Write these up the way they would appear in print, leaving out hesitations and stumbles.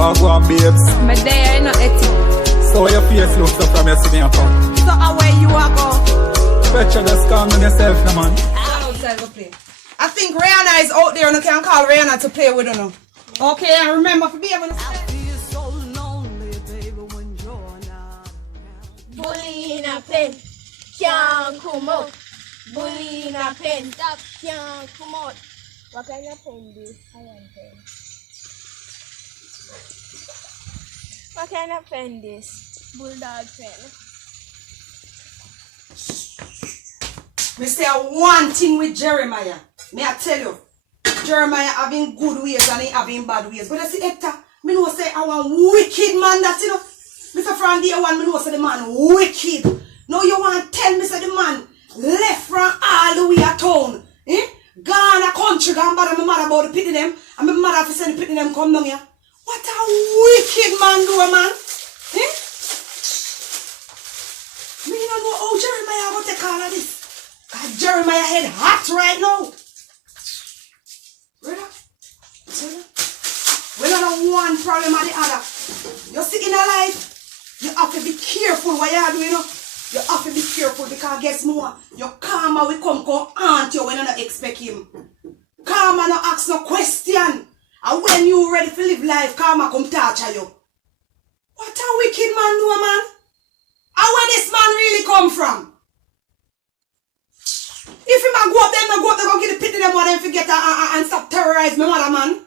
Oh, go on, babes. My day, I know it. So your face looks up from your sitting up. So away you are go. Petra, just calm down yourself, no, man. Outside go play. I think Rihanna is out there and you can call Rihanna to play with her now. Okay, and remember to be able to Bully in a pen, can't come out. Bully in a pen, that can't come out. What kind of pen this? I want pen. What kind of pen this? Bulldog pen. Me say one thing with Jeremiah. May I tell you, Jeremiah having good ways and he having bad ways. But I see Hector, me know say I want wicked man that you know. Mr. From day one, me know say the man wicked. Now you want to tell me say the man left from all the way at town. Eh? Gone a country, gone bother my mother about the pity them. And my mother have to send the pity them come down here. What a wicked man do a man. Eh? Me don't know how Jeremiah will take all of this. God, Jeremiah head hot right now. Brother, we don't have one problem or the other. You see in a life, you have to be careful what you are doing. You have to be careful because guess more, your karma will come aunt you when you don't expect him. Karma no ask no question. And when you ready to live life, karma come torture you. What a wicked man do, man. And where this man really come from? If him a go up them, they're going to get the pity them and forget and stop terrorizing my mother, man.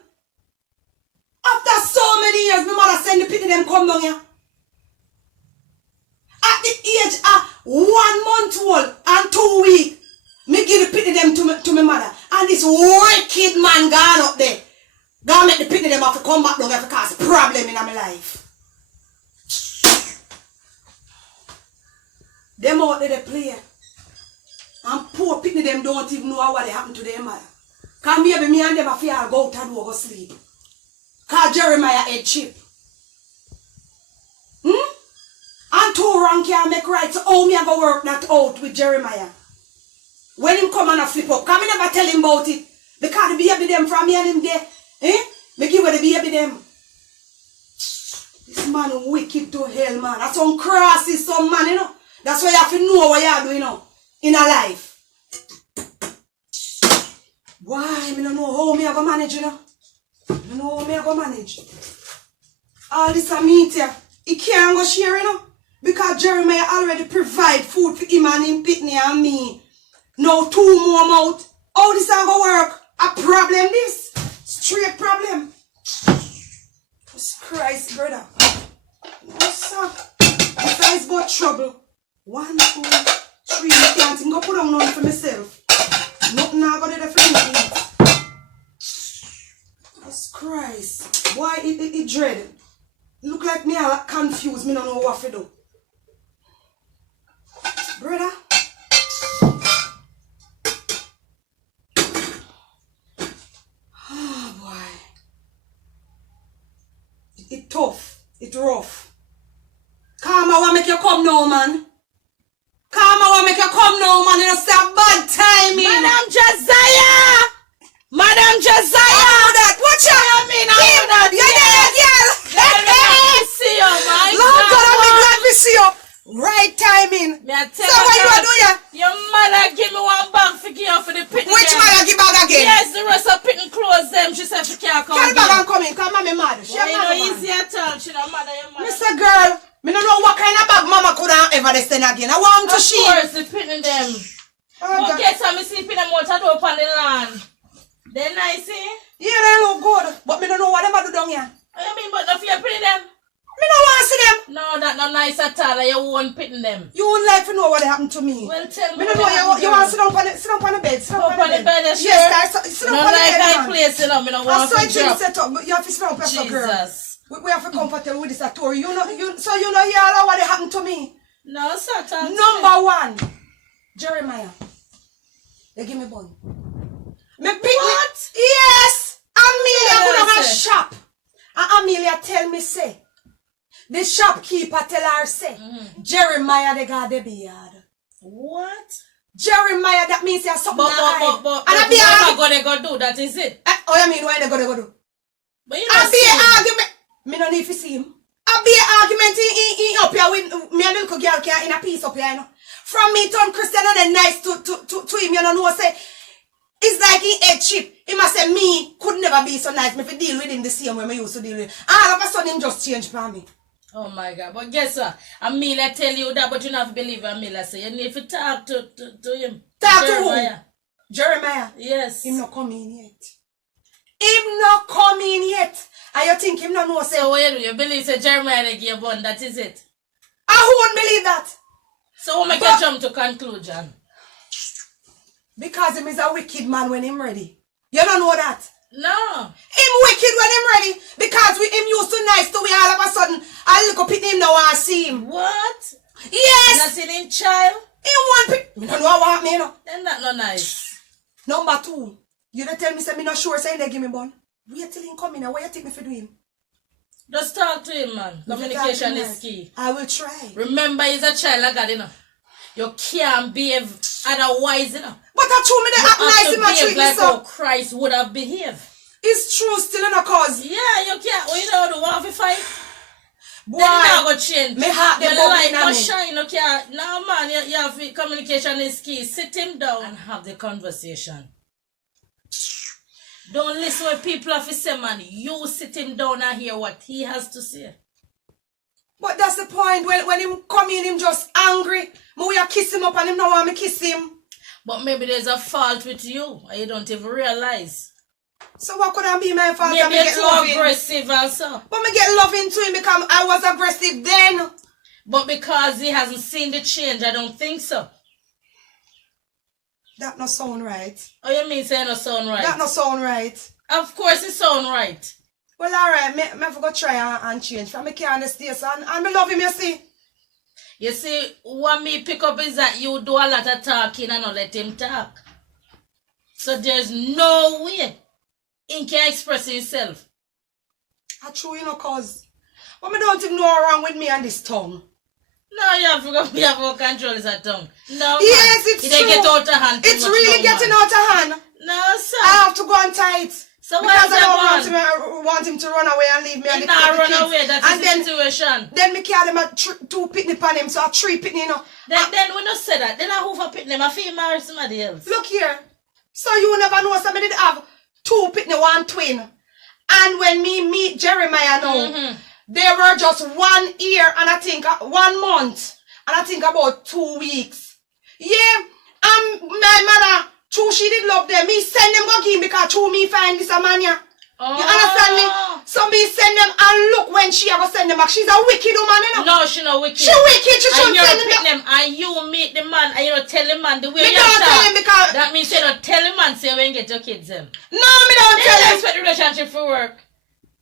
After so many years, my mother send the pity them come down here. At the age of 1 month old and 2 weeks, me give the pity them to my mother. And this wicked man gone up there. God make the pity them have to come back down here to cause problem in my life. Them out there they play. And poor pity them don't even know what happened to their mother. Cause maybe me and them a fear go out and go sleep. Cause Jeremiah head chip. And 2 wrong can't make right. So how me I go work that out with Jeremiah? When him come and a flip up. Cause me never tell him about it. Because the baby them from me and him there. Me give her the baby them. This man wicked to hell, man. That's some crossy some man, you know. That's why you have to know what you are doing, you know. In a life. Why? Me don't know how me I go manage, you know. I don't know how me I go manage. All this a meat here. He can't go share, you know. Because Jeremiah already provide food for him and him, Pitney and me. Now 2 more mouth. How this a go work? A problem this? Straight problem. Jesus Christ, brother. No, sir. This is about trouble. 1, 2, 3. I can't even go put on none for myself. Nothing now go there for me. Jesus Christ. Why it dread? Look like me I confused. Me don't know what to do. Brother. Oh boy. It tough. It rough. Karma will make you come now, man. Karma will make you come now, man. It's a bad timing. Madam Josiah! Madam Josiah! I know that. Watch out. I mean, I know that. Yeah, girl. I'm glad to see you, my Lord God, I'm glad to see you. Right timing. Me I tell So what you are doing? Your mother give me 1 bag for give you for the picnic. Which mother give back again? Yes, the rest of picnic clothes them. She said she can't come. Tell back and come in. Come mommy mad. She Well, you know, mad, man. easy at all. She know mother, your mother. Mr. Girl, me don't know what kind of bag mama could have ever send again. I want to see. Of course, the picnic them. Oh, But guess how me sleeping them out up on the land. They nice, eh? yeah, they look good. But me don't know what they do down here. What you mean, but not for you picnic them? Me don't want to see them. No, that not nice at all. You won't picnic them. You won't like to know what happened to me. Well, tell me. Me don't know you want to sit down on the bed. Sit down Up on the bed, sure. Yes, guys. Sit down No on the like bed. I man. place, you know. Me don't I want saw to it in drop. set up, but you have to sit down, Pastor Girl. Jesus. We have to comfortable with this story. You know, so you know here what happened to me. No, Satan. Number 1, Jeremiah. They give me bun. Me pick What? Yes! Amelia Yeah, go down a say. shop. And Amelia tell me say, the shopkeeper tell her say, Jeremiah they got the beard. What? Jeremiah, that means there's something But and I be what they gonna go do? That is it. oh, you mean why they gonna go do? But you I know, be see. argument. Me no if you see him. I'll be an argument in up here with me and the little girl can in a piece up here, you know. From me turn Christian and then nice to him, you know, say, it's like he head chip. He must say, me could never be so nice. Me if deal with him the same way I used to deal with him. All of a sudden, him just changed for me. Oh my God. But guess what? Amila tell you that, but you don't have to believe Amila say. You need to talk to him. Talk to who? Jeremiah. Yes. Him not coming yet. Him not coming yet. And you think him not know say. So what you believe say Jeremiah they give one, that is it? I won't believe that. So we make a jump to conclusion. Because him is a wicked man when him ready. You don't know that? No. Him wicked when him ready. Because him used to nice to me all of a sudden. I look up at him now and see him. What? Yes. Not in child? He want me don't know what me, you know. Then that no nice. Number 2. You don't tell me say me not sure say they give me bun. Wait till him come in and what you think me for do him? Just talk to him, man. Communication is key. I will try. Remember, he's a child of God, you know. You can't behave otherwise, you know. But I told me they act nice in my treat like so. how Christ would have behaved. It's true still in a cause. Yeah, you can't. Well, you know, the want to fight. Boy, then you not go change. me heart the light bubbling not shine. You can't. Now, man, you have communication is key. Sit him down and have the conversation. Don't listen what people have to say, man. You sit him down and hear what he has to say. But that's the point. When him come in, him just angry. Me we a kiss him up and him don't want me kiss him. But maybe there's a fault with you and you don't even realize. So what could I be my fault? Maybe me you're too aggressive also. But me get loving to him because I was aggressive then. But because he hasn't seen the change, I don't think so. That not sound right. Oh, you mean say no sound right? That not sound right. Of course it sound right. Well, alright, me have to go try and change. From me can't stay so and me love him, you see. You see, what me pick up is that you do a lot of talking and not let him talk. So there's no way he can express himself. That's true, you know, cause but me don't even know what's wrong with me and this tongue. No, you have to control his tongue. No, yes, man. it's it true. Get out of hand. It's really getting out of hand. No, sir. I have to go and tight. So because I don't want him to run away and leave me and the run kids. away, that's the situation. Then me carry him a 2 pitney pan him, so a 3 pitney, you know. Then we don't say that. Then I who for pitney, I feel marry somebody else. Look here. So you never know somebody did have 2 pitney, 1 twin. And when me meet Jeremiah now, they were just 1 year and I think 1 month. And I think about 2 weeks. Yeah, my mother, true, she did love them. Me send them go give because true me find this a man here. Oh. You understand me? So me send them and look when she ever send them back. She's a wicked woman, you know? No, she not wicked. She wicked, she shouldn't send them. And you meet the man and you don't tell the man the way me you don't tell him because that means you don't tell the man say when you get your kids them. No, me don't tell him. Expect the relationship for work.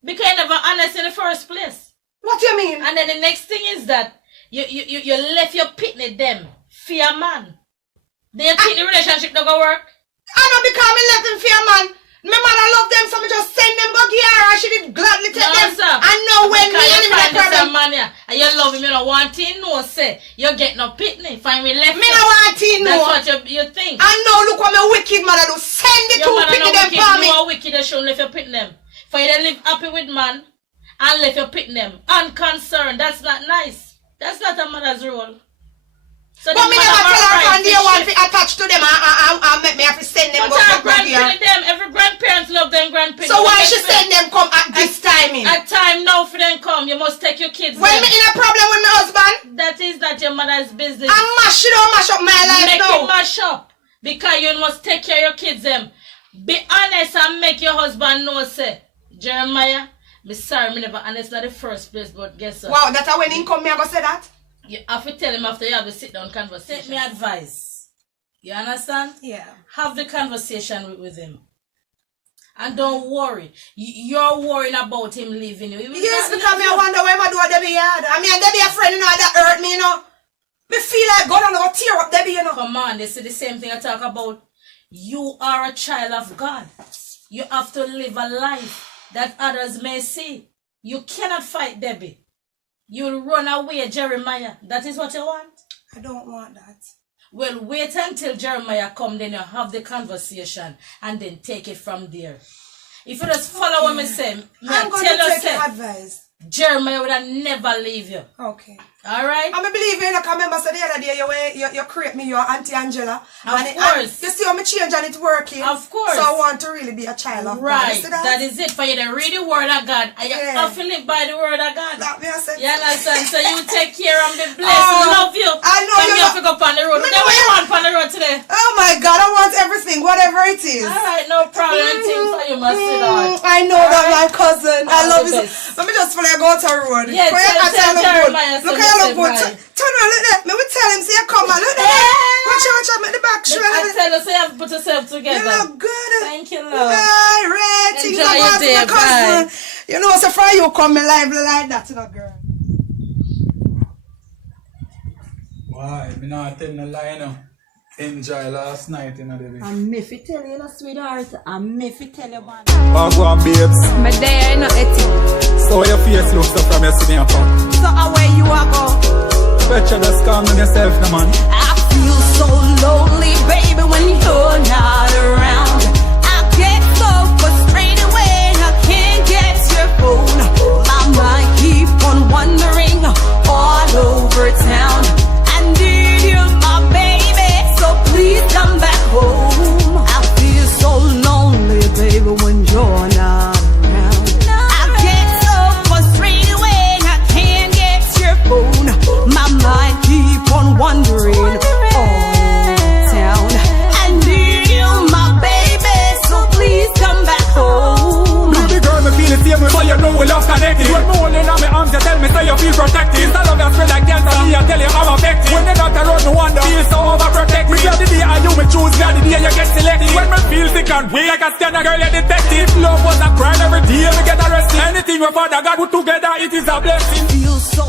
Because you never honest in the first place. What do you mean? And then the next thing is that you left your pitney them for your man. Do you think the relationship don't go work? I know because me left them for your man. My mother love them, so me just send them go give her and she did gladly take them. Sir. I know when me and him have problem. Man here, and you love him, you don't want to know, say, you get no pitney. Find me left. Me no want to know. That's what you think. I know, look what my wicked mother do. Send the 2 pitney them for me. You are wicked, you shouldn't left your pitney them. For you to live happy with man and left your pitney them. Unconcerned, that's not nice. That's not a mother's role. So but me never tell her on day one to attach to them and make me have to send them. But our grandparents, every grandparents love them grandparents. So why she send them come at this timing? At time now for them come, you must take your kids. When me in a problem with my husband? That is not your mother's business. And mash it up, mash up my life make now. Make it mash up. Because you must take care of your kids them. Be honest and make your husband know, say, Jeremiah, me sorry, me never honest in the first place, but guess what? Wow, that's when he come, me I go say that? You have to tell him after you have a sit-down conversation. Take me advice. You understand? Yeah. Have the conversation with him. And don't worry. You're worrying about him leaving you. Yes, because me I wonder where my do Debbie yard. I mean, Debbie a friend, you know, that hurt me, you know. Me feel like God and go tear up Debbie, you know. Come on, this is the same thing I talk about. You are a child of God. You have to live a life that others may see. You cannot fight Debbie. You'll run away, Jeremiah. That is what you want? I don't want that. Well, wait until Jeremiah come, then you have the conversation and then take it from there. If you just follow what me say, I'm going to take your advice. Jeremiah would have never leave you. Okay. Alright? I believe you, I remember so the other day you create me your Auntie Angela. Of And course. you see how me change and it's working. Of course. So I want to really be a child of God. Right. You see that? That is it for you to read the word of God. And you have to live by the word of God. That me I said. You understand? So you take care and be blessed. Oh, Love you. I know When you you have to go on the road. Me What know do you you- want on the road today? Oh my God, I want everything, whatever it is. Alright, no problem. Anything for you, my sweetheart. I know that, my Alright. cousin. I All love the you. best. Let me just fully go to the road. Yes, Where tell I look Jeremiah good. Look so how I you look good. say bye. Turn around, look there. Me will tell him, see you come and look there. Watch out, make the back show. I tell you, so you have to put yourself You together. look good. Thank you, love. Right, things Enjoy are your going to day, my cousin. bye. You know, so far you come me lively like that, you know, girl. Why? Me not tell no lie, no. Enjoy last night, you know, baby. And me fi tell you, no sweetheart, and me fi tell you, man. Oh, go on, babes. My day I not ethic. So your face looks up from your sitting up. So away you are go. Petra, just calm down yourself, no man. I feel so lonely, baby, when you're not around. I get so frustrated when I can't get your phone. My mind keep on wandering all over town. I need you, my baby, so please come back home. I feel so lonely, baby, when you're not around. I get so frustrated when I can't get your phone. My mind keep on wandering all town. I need you, my baby, so please come back home. Baby girl, me feel the same way, so you know we love connected. When me holding on my arms, you tell me so you feel protected. I love you spread like cancer, me I tell you I'm affected. When you're not around, no wonder, feel so overprotected. Me the day I you me choose, the day you get selected. When me feel sick and weak, like a scanner girl, you detective. If love was a crime, every day me get arrested. Anything my father God put together, it is a blessing. Feel so